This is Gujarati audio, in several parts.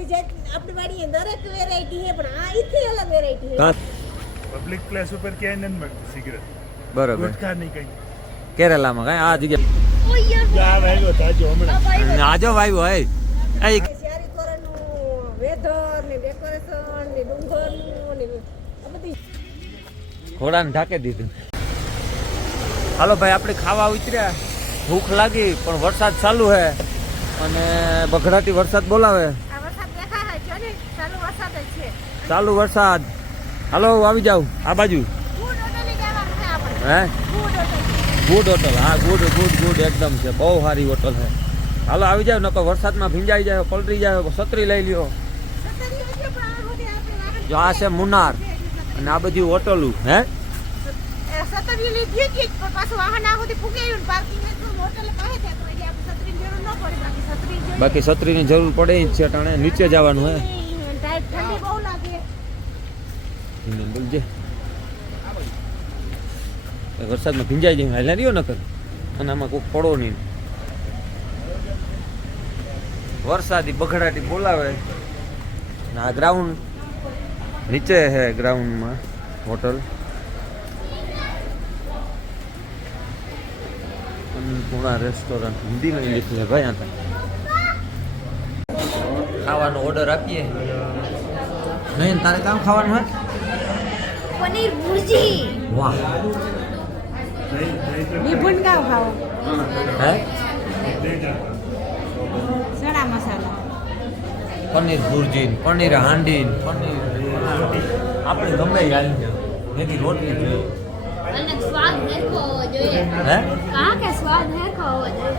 બધી જાત આપણી વાડીએ દરેક વેરાયટી છે પણ આ ઈથી અલગ વેરાયટી છે પબ્લિક પ્લેસ ઉપર ક્યાંય નથી મળતી સિગરેટ બરોબર ગુટખા નહીં કઈ કેરલામાં કઈ આ જગ્યા આ વાગ્યો તાજો હમણાં આજો વાવ્યો હે એ શિયારી તોરણનું વેધર ને ડેકોરેશન ને ડુંગરનું ને આ બધી ઘોડાને ઢાંકી દીધું. હાલો ભાઈ આપણે ખાવા ઉતર્યા, ભૂખ લાગી પણ વરસાદ ચાલુ છે અને બઘડાટી વરસાદ બોલાવે. આ વરસાદ દેખાય છે ને ચાલુ વરસાદ જ છે. ચાલુ વરસાદ. હાલો આવી જાવ આ બાજુ. ફૂડ હોટલે જવાનું છે આપણે. હે ફૂડ હોટલ. Good hotel. હા ગુડ ગુડ ગુડ એકદમ છે, બહુ સારી હોટલ છે. હાલો આવી જાવ, નકર વરસાદમાં ભીંજાઈ જાય, પલટી જાય, છત્રી લઈ લ્યો. જો આ છે મુનાર અને આ બધી હોટલું. હે સતરી લીધી જ પણ પાછું વાહન આખું ફૂકેયું પાર્કિંગ એટલું હોટલ પાસે છે તો એટલે આપણે સતરી જરૂર ન પડે. બાકી છત્રીની જરૂર પડે જ છે, ટાણે નીચે જવાનું હે. ઠંડી બહુ લાગે. બોલજે વરસાદમાં ભીંજાઈ જાય, હાલ્યા રહ્યો નકર અને આમાં કોઈ પડો નહીં. વરસાદી બઘડાટી બોલાવે. આ ગ્રાઉન્ડ નીચે છે, ગ્રાઉન્ડમાં હોટલ અન્નપૂર્ણા રેસ્ટોરન્ટ. હિન્દીમાં લખ્યું છે ભાઈ. આ ખાવાનો ઓર્ડર આપીએ. નહીં તારે કામ ખાવાનું હે? પનીર ભુરજી. વાહ. નિભુન કાવ ખાઓ. હે સડા મસાલા. પનીર ભુરજી, પનીર હાંડી, પનીર આપણે ગમે હાલી એની રોટલી જોઈએ. અને સ્વાદ હેરખો હોવો જોઈએ. હે કહા કે સ્વાદ હેરખો હોવો જોઈએ.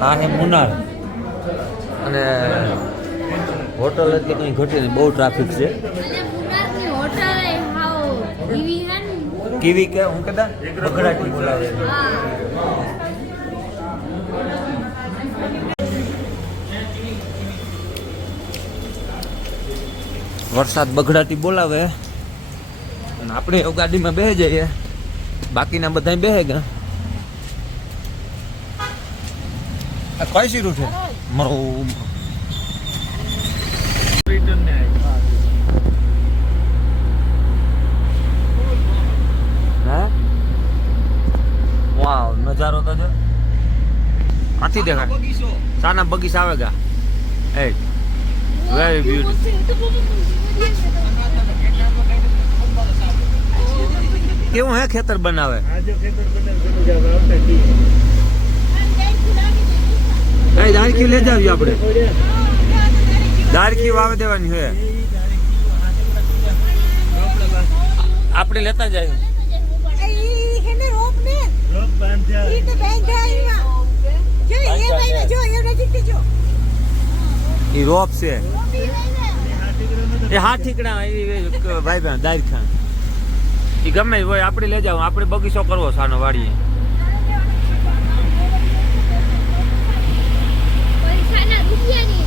આ હે મુનાર અને હોટલ એટલે કંઈ ઘટી નહીં, બહુ ટ્રાફિક છે. અને મુનારની હોટલ એ હાવ એવી હે ને. કેવી કે હું કદા બગડાટી બોલાવે. હા. વરસાદ બગડાટી બોલાવે અને આપણે એવું ગાડીમાં બેસી જઈએ, બાકીના બધા બેસે ગયા. આ કઈ સીરું છે મારું? હે વાવ, નજારો તો જો આથી દેખાય. સાના બગીચા આવે ગા. એ વેરી બ્યુટીફુલ. કેવું હે ખેતર બનાવે? દાળકી લઈ જાવી આપણે. દાળકી વાવી દેવાની છે આપણે, લેતા જાય. એ રોપ છે એ હા ઠીકડા ભાઈ બહેન દારખા એ ગમે હોય આપણે લઈ જાવ. આપણે બગીચો કરવો સાનો વાડીએ. પૈસાના રૂપિયાની.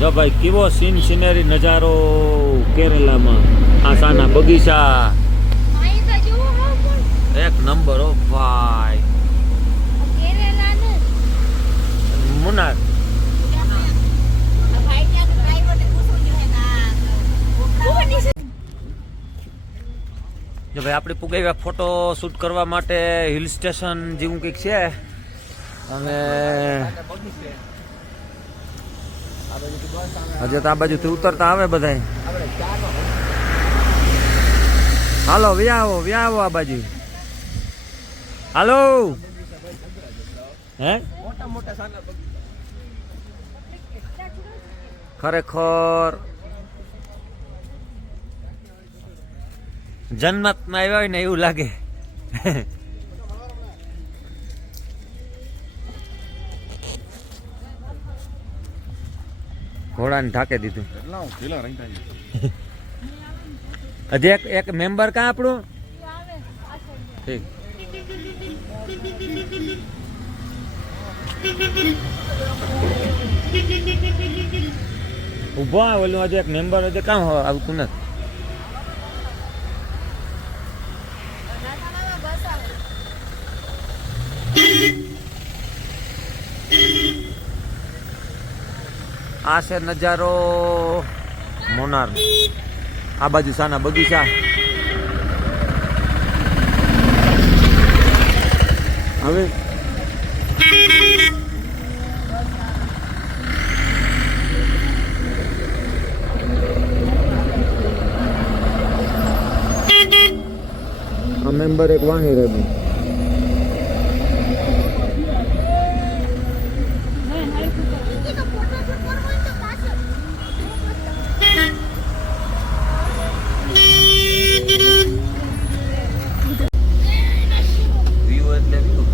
જો ભાઈ કેવો સીન સિનેરી નજારો કેરલામાં. આ સાના બગીચા અહીં તો જુઓ હાવ પણ. એક નંબર. ઓ ભાઈ કેરેલાનું. મુનાર. જો ભાઈ આપણે પુગાવ્યા ફોટો શૂટ કરવા માટે હિલ સ્ટેશન જેવું કંઈક છે અને હજે તો આ બાજુથી ઉતરતા આવે બધા. હાલો વ્યાવો આ બાજુ. હાલો હે ખરેખર જન્નતમાં આવ્યા હોય ને એવું લાગે. ઘોડાને ઢાંકી દીધું. હજી એક મેમ્બર કાં આપણું? ઠીક. ઊભો આ ઓલું આજે એક મેમ્બર હતું કામ આવતું નથી. આ છે નજારો મોનાર. આ બાજુ સાના બગીચા. હવે આ મેમ્બર એક વાહી રહ્યું. ઈ તો ફોટોશૂટ કરવો હોય તો પાછળ. વ્યૂ એટલે વ્યૂ.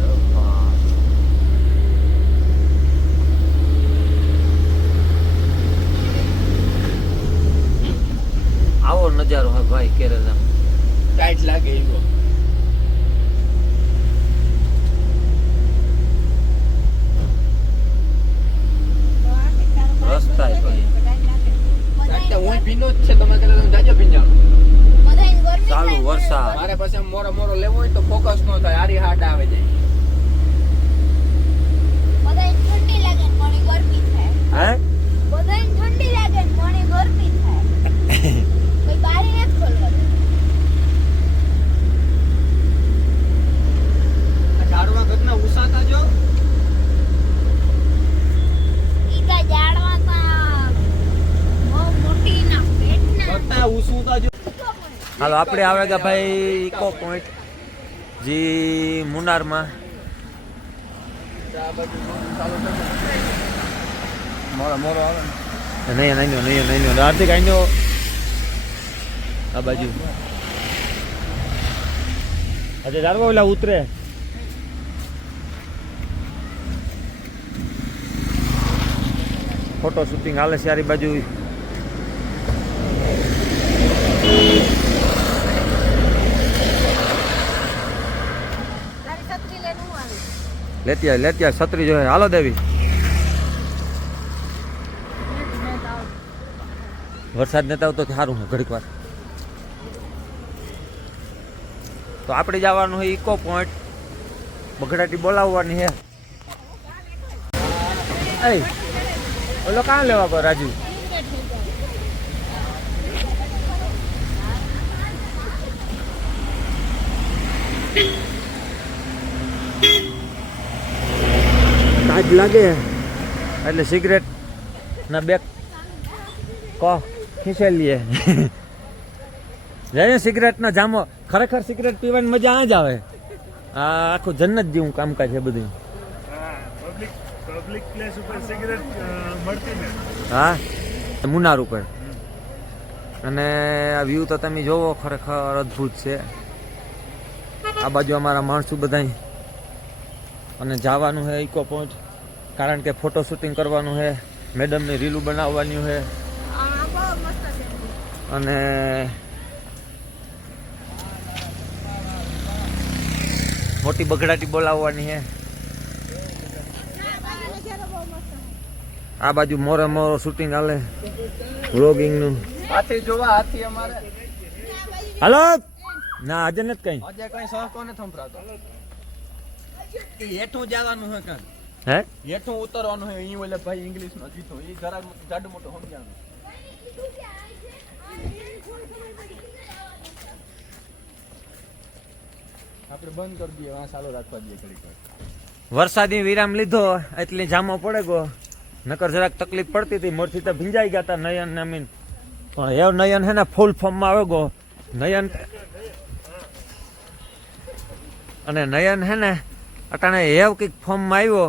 આવો નજારો હે ભાઈ કેરેલા. ટાઈટ લાગે એવો. રસ્તા હું ભીનો જ છે તમે કદાચ તમે જાજો ભીંજાણો. બધાય ગરમી ચાલુ વરસાદ. મારે પછી આમ મોરો મોરો લેવો હોય તો ફોકસ નો થાય આરી હાટ આવે જાય. બધાય ઠંડી લાગે ને મને ગરમી થાય. હે બધાય ઠંડી લાગે ને મને ગરમી થાય. કોઈ બારી નથી ખોલવાની. આ ઝાડવા ઘરના ઉસાતા જો ઈ કા જાડવા તા બહુ મોટી ના પેટના ઘરના ઉસુતા જો. હાલો આપણે આવે ગયા ભાઈ ઇકો પોઈન્ટ જી મુનારમાં. આ બાજુ ચાલુ કરો. મોરો મોરો આવે ને. નહીં આર્થિક આઈનો આ બાજુ આજે જાળવા ઓલા ઉતરે. ફોટો શૂટિંગ હાલે છે આરી બાજુ. તારી છત્રી લઈને હું આવી. લેતી છત્રી જોઈએ. હાલો દેવી. વરસાદ નતા આવતો સારું છે ઘડીક વાર. તો આપણે જવાનું છે ઇકો પોઈન્ટ. બગડાટી બોલાવવાની છે. એ ઓલો કાં લેવા પર રાજુ? તાજ લાગે એટલે સિગરેટ ના બેક કો ખીચેલીએ. જઈને સિગરેટ નો જામો. ખરેખર સિગરેટ પીવાની મજા આ જ આવે. આ આખું જન્નત જેવું કામકાજ છે બધું. હા, પબ્લિક પ્લેસ ઉપર સિગરેટ મળતી ને. હા મુનાર ઉપર. અને આ વ્યૂ તો તમે જોવો ખરેખર અદ્ભુત છે. આ બાજુ અમારા માણસો બધા. અને જવાનું છે ઇકો પોઈન્ટ કારણ કે ફોટો શૂટિંગ કરવાનું છે. મેડમની રીલું બનાવવાની છે. આ બહુ મસ્ત છે. અને મોટી બગડાટી બોલાવવાની છે. ના, બાકી નજારો બહુ મસ્ત છે. આ બાજુ મોરે મોરો શૂટિંગ હાલે વ્લોગિંગનું. હાથી જોવા હાથી અમારે હાલો ના આજે નથી કઈ. આજે કઈ સહ કોને થંભરાતો. હેઠું જવાનું હોય કાં હે હેઠું ઉતરવાનું હોય. અહીં ઓલે ભાઈ ઇંગ્લિશ નો જીતો એ જરાક જાડું મોટું સમજાણું. આપણે બંધ કરી દઈએ આ ચાલુ રાખવા દઈએ ઘડીક વાર. વરસાદી વિરામ લીધો એટલે જામો પડે ગયો. નકર જરાક તકલીફ પડતી હતી. મોરથી તો ભીંજાઈ ગયા હતા નયન ને અમીન. પણ એવ નયન હે ને ફૂલ ફોર્મમાં આવે ગયો. નયન અને નયન હે ને અટાણે એવ કંઈક ફોર્મમાં આવ્યો.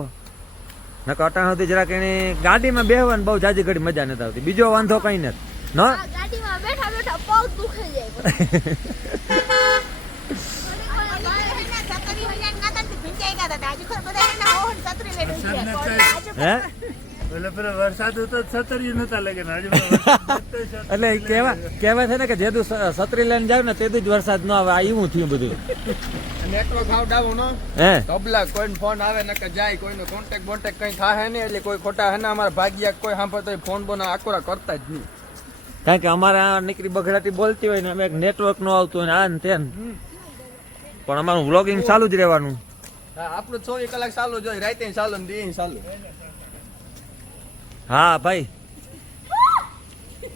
નકર અટાણે સુધી જરાક એની ગાડીમાં બેહવાની બહુ જાજી ઘડી મજા નથી આવતી. બીજો વાંધો કઈ નથી ન. આ ગાડીમાં બેઠા બેઠા પગ દુખે જાય. છત્રી લઈને ગાતા ને ભીંજાઈ ગયા હતા. આજે ખબર બધા એના હોહન છત્રી લઈને ઊભી હે એટલે પેલો વરસાદ હતો તો સતર્યું નતા લાગે ને આજે વરસાદ એટલે ઈ કહેવાય છે ને કે જેદું છત્રી લઈને જાય ને તેદું જ વરસાદ ન આવે આ એવું થયું બધું નેટવર્ક આઉટ આવો નો હે તબલા કોઈનો ફોન આવે ને કે જાય કોઈનો કોન્ટેક્ટ બોન્ટેક્ટ કઈ થાય નહીં એટલે કોઈ ખોટા હે ને અમારા ભાગ્યા કોઈ સાંભળતો ફોન બોન આકોરા કરતા જ નહીં. કારણ કે અમારે આ નીકળી બગડાટી બોલતી હોય ને અમે નેટવર્ક નો આવતું હોય ને આ ને તે ને. પણ અમારું વ્લોગિંગ ચાલુ જ રહેવાનું. હા આપણું 24 કલાક ચાલુ જોઈએ રાતે ચાલુ ને દી ચાલુ. હા ભાઈ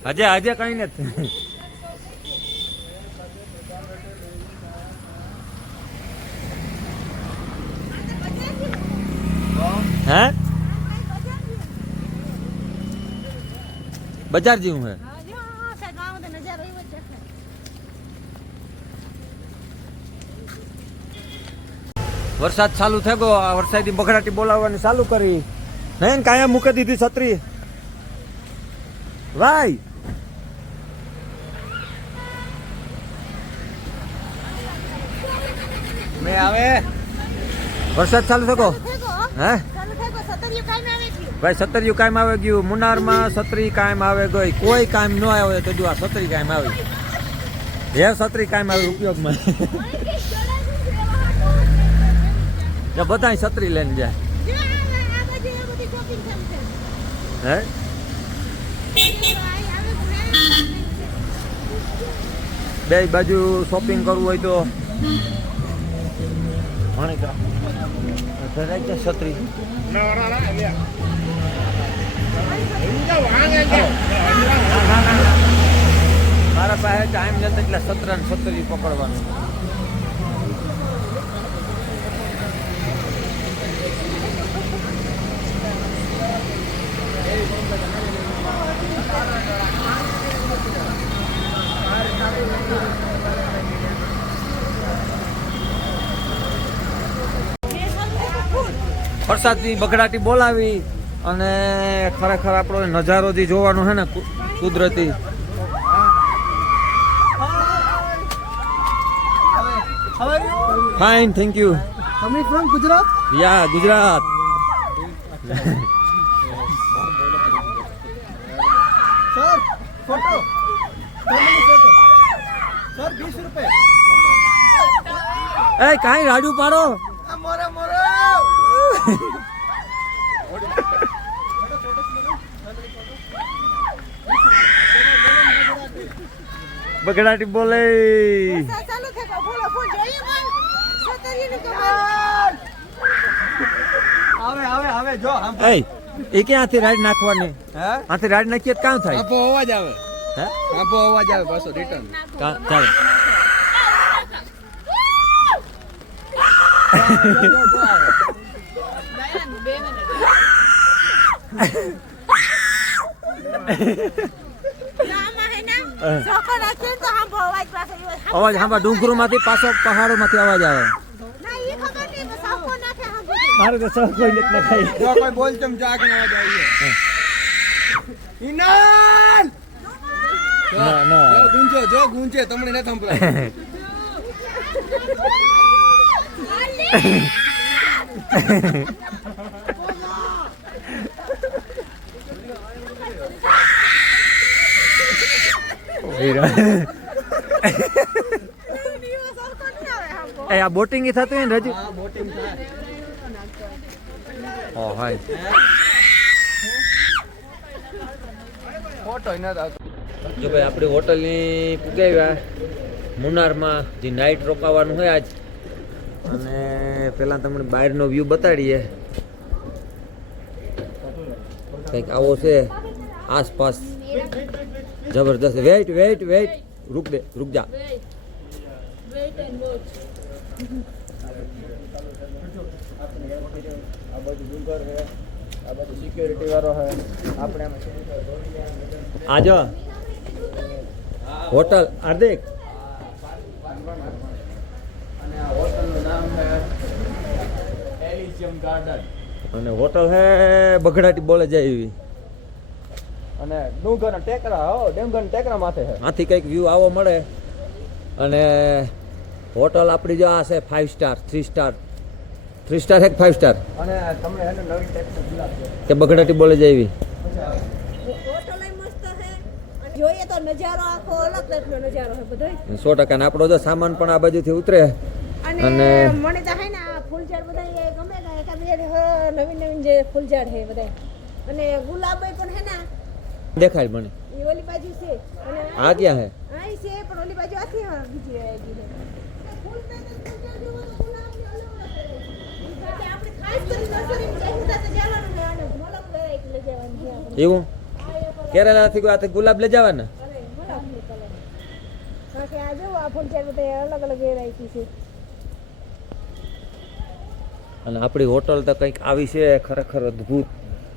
હજે કઈ નથી. હે બજાર જેવું હે. હા, જો આ સાઈડ આવો તો નજારો એવો જ દેખાય. વરસાદ ચાલુ થઈ ગયો. આ વરસાદી બગડાટી બોલાવવાની ચાલુ કરી. નહીં કાંઈ મૂકી દીધી છત્રી. ભાઈ મેં આવે વરસાદ ચાલુ થઈ ગયો. થઈ ગયો, હે ચાલુ થઈ ગયો, સતરિયું કાંઈ આવી ગયું. ભાઈ છત્રીયું કાયમ આવે ગયું. મુનારમાં છત્રી કાયમ આવે ગઈ. કોઈ કાયમ ન આવે તો જો આ છત્રી કાયમ આવી. હે છત્રી કાયમ આવે ઉપયોગમાં. જે બધા છત્રી લઈને જાય. જો આ બાજુ એ બધી shopping ચાલુ છે. હે બે બાજુ શોપિંગ કરવું હોય તો છત્રી મારા પાસે ટાઈમ નથી એટલે 17 ને 17 પકડવાનું. વરસાદની બગડાટી બોલાવી અને ખરેખર આપણો નજારો જે જોવાનો છે ને કુદરતી. Fine thank you. Coming from Gujarat. Yeah Gujarat. Sir photo family photo sir 20 રૂપિયા. એ કાંઈ રાડું પાડો. મોરે મોરે બગડાટી બોલે. વરસાદ ચાલુ થઈ ગયો, બોલો, ફૂલ જોયું બોલ? સતરિયુંનું કમાલ. આવે આવે આવે જો એ એ ક્યાંથી રાડ નાખવાની? હે આથી રાડ નાખીએ તો કામ થાય? આપો અવાજ આવે હે આપો અવાજ આવે પાછો રિટર્ન. ચાલો. આમાં હે ને, ચોખા નાખીએ ને તો આંબો અવાજ પાછો એવો થાય. અવાજ હાંભા ડુંગરો માંથી પાછો પહાડો માંથી અવાજ આવે. ના, ઈ ખબર નહીં, બસ આંબો નાખે આંબો. મારે તો સૌ કોઈ નથી નખાય. જો કોઈ બોલ ચમ જાગ ન અવાજ આવી ઇનાલ ના ના જો ગુંજે તમને ન સંભળાય. એ આ બોટિંગ થતું હોય ને રજુ. હા બોટિંગ થાય. ઓ હાય ફોટો ન આવતો. જો ભાઈ આપણી હોટલની પુગાવ્યા મુનારમાં જે નાઇટ રોકાવાનું હોય આજ. અને પહેલાં તમને બહારનો વ્યૂ બતાડીએ. કંઈક આવો છે આસપાસ જબરદસ્ત. વેઇટ વેઇટ વેઇટ રૂક જા. આ બાજુ ડુંગર છે આ બાજુ સિક્યોરિટી વાળો છે આપણે આજો હોટલ હાર્દિક. અને આ હોટલનું નામ છે એલિઝિયમ ગાર્ડન. અને હોટલ હે બગડાટી બોલે જાય એવી. અને ડુંગરના ટેકરા ડુંગરના ટેકરા માથે છે. આથી કંઈક વ્યૂ આવો મળે. અને હોટલ આપણી જો આ છે 5 સ્ટાર 3 સ્ટાર 3 3 સ્ટાર હે 5 સ્ટાર અને તમને એને નવી ટાઈપનો ગુલાબ છે કે બગડાટી બોલે જાય એવી હોટલ મસ્ત છે અને જોઈએ તો નજારો આખો અલગ ટાઈપનો નજારો છે બધો 100% ને આપણો જો સામાન પણ આ બાજુથી ઉતરે અને અને- મને તો હે ને આ ફૂલઝાડ બધા ગમે ને એકા બે નવીન નવીન જે ફૂલઝાડ છે બધા અને ગુલાબ પણ હે ને દેખાય મને એ ઓલી બાજુ છે અને આ ક્યાં હે આ ઈ છે પણ ઓલી બાજુ આથી બીજી આવી છે ફૂલ તો ફૂલઝાડ જેવો તો ગુલાબ ને અલગ છે આપણે ખાસ કરી નર્સરીમાં જવું તો જવાનું છે આને મલક વેરાયટી લઈ જવાની છે આપણે એવું કેરેલાથી આ ગુલાબ લઈ જવાના અરે મલક ની કલર કારણ કે આ જો આ ફૂલઝાડ બધા અલગ અલગ વેરાયટી છે અને આપણી હોટલ તો કંઈક આવી છે ખરેખર અદ્ભુત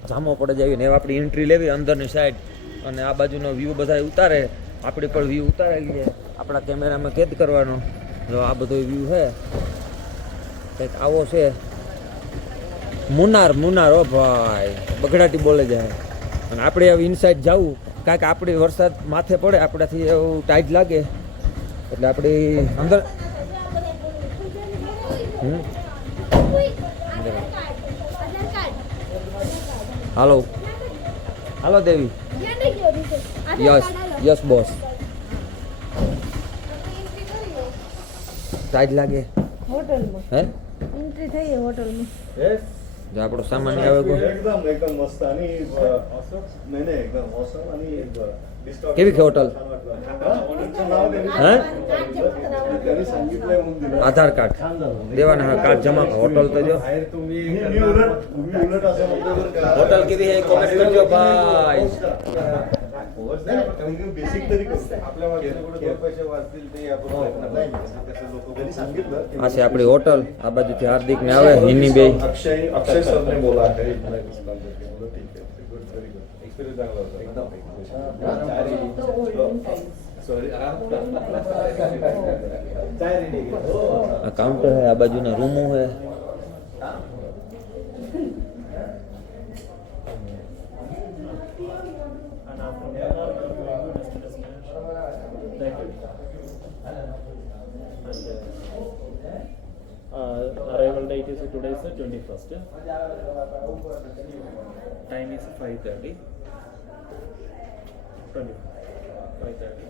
જામો પડે જાય ને આપણી એન્ટ્રી લેવી અંદરની સાઈડ અને આ બાજુનો વ્યૂ બધા ઉતારે આપણી પણ વ્યૂ ઉતારેલી છે આપણા કેમેરામાં કેદ કરવાનો જો આ બધો વ્યૂ છે કંઈક આવો છે મુનાર ઓ ભાઈ બગડાટી બોલે જાય અને આપણે હવે ઇનસાઇડ જવું કાંઈક આપણી વરસાદ માથે પડે આપણાથી એવું ટાઈટ લાગે એટલે આપણી અંદર હમ હાલો દેવી યસ બોસ ટાઈટ લાગે હોટલમાં હે એન્ટ્રી થઈ હોટલમાં જો આપણો સામાન આવે ગયો एकदम मस्त आणि नाही नाही एकदम awesome आणि discovery કેવી છે હોટલ हॉटेलचं नाव હે त्यांनी सांगितलंय म्हणून दिलं આધાર કાર્ડ દેવાના હા કાર્ડ જમા કરો. હોટલ તો જો बाहेर तुम्ही मी उलट असं म्हणतो बरं का હોટલ કેવી છે કોમેન્ટ કરજો ભાઈ बेसिक तरी आपल्या पैसे वाचतील ते आपण त्यांनी सांगितलं આ છે આપણી હોટલ આ બાજુથી હાર્દિક ને આવે હિની બે अक्षय सरने बोला है ठीक है गुड वेरी गुड एक्सपीरियंस चांगला होता एकदम सॉरी चाय रेडी આ કાઉન્ટર है આ બાજુના રૂમો है Arrival date is today is the 21st. Time is 5:30. 5:30.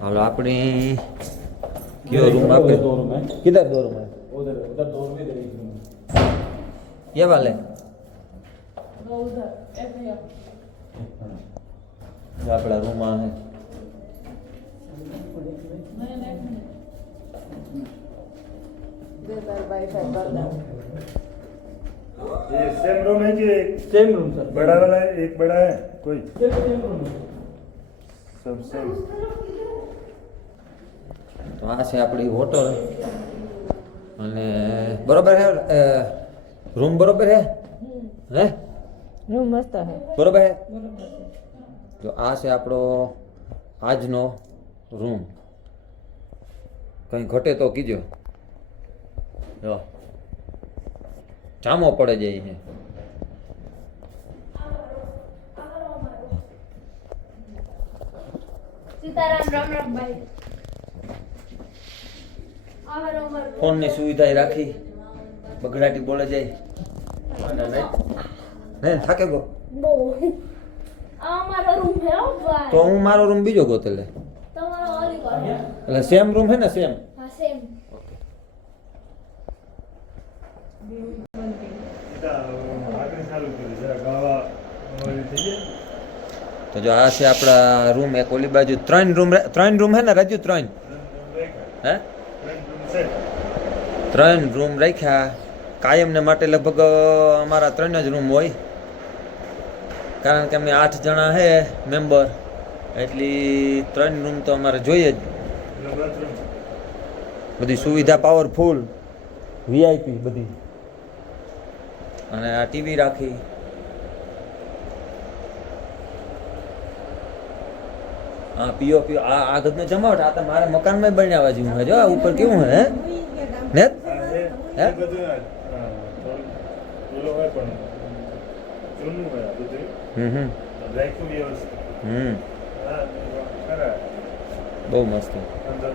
હાલો આપણે કયો રૂમ આપે કિધર દો રૂમ है उधर दो रूम इधर एक रूम. ये वाले जो આપણા રૂમ આ है ये सेम रूम है कि सेम रूम सर. बड़ा वाला है एक बड़ा है कोई सेम रूम. सब सेम તો આ છે આપણી હોટલ અને બરોબર હે રૂમ બરોબર હે હે રૂમ મસ્ત છે બરોબર હે તો આ છે આપણો આજનો રૂમ કંઈ ઘટે તો કીજો જો જામો પડે જાય છે સીતારામ રામ રામ ભાઈ અમારો ફોનની સુવિધા રાખી બગડાટી બોલે જાય અને નહીં થાકે ગો બહુ અમારો રૂમ છે હો ભાઈ તો હું મારો રૂમ બીજો ગોતે લે તમારો ઓલી કોણ એટલે સેમ રૂમ હે ને સેમ હા સેમ આગળ ચાલુ કર્યું જરા ગાવા થઈ જાય તો જો આ છે આપણા રૂમ એક ઓલી બાજુ ત્રણ રૂમ હે ને રાજુ ત્રણ હે ત્રણ રૂમ રાખ્યા કાયમને માટે લગભગ અમારા 3 જ રૂમ હોય કારણ કે અમે 8 જણા હે મેમ્બર એટલી 3 રૂમ તો અમારે જોઈએ જ બધી સુવિધા પાવરફુલ વીઆઈપી બધી અને આ ટીવી રાખી હા પીઓ આ આગળનો જમાવટ આ તો મારા મકાનમાં બનાવવા જેવું છે જો આ ઉપર કેવું હે ને હે ઓલો હોય પણ જૂનું હોય બધું હમ રાખ્યું વ્યવસ્થિત હા ખરા બહુ મસ્ત અંદર